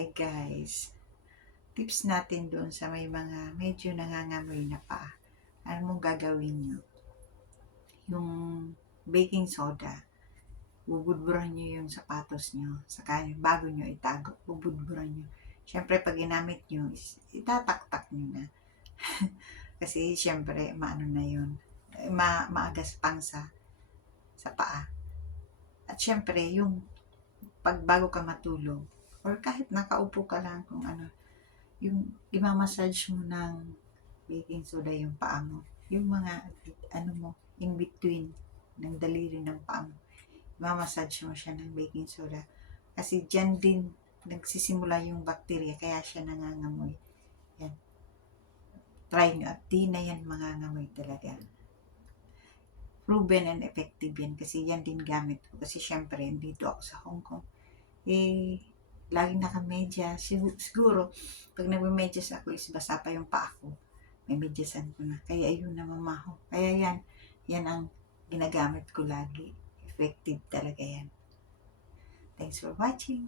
Hi guys, tips natin doon sa may mga medyo nangangamoy na paa. Ano mong gagawin nyo? Yung baking soda, bubudburan nyo yung sapatos nyo, saka bago nyo itago, bubudburan nyo. Siyempre pag ginamit nyo, itataktak nyo na. Kasi siyempre maano na yun, maagaspang sa paa. At siyempre yung pag bago ka matulog, or kahit nakaupo ka lang kung ano, yung imamassage mo ng baking soda yung paa mo. Yung mga, ano mo, in between ng daliri ng paa mo. Imamassage mo siya ng baking soda. Kasi dyan din nagsisimula yung bacteria, kaya siya nangangamoy. Yan. Try nyo at di na yan mangangamoy talaga. Proven and effective yan kasi yan din gamit ko. Kasi syempre, dito ako sa Hong Kong. Laging naka-medyas. Siguro, pag nagme-medyas ako is basa pa yung paa ko. May medyasan ko na. Kaya ayun na mamaho. Kaya yan ang ginagamit ko lagi. Effective talaga yan. Thanks for watching.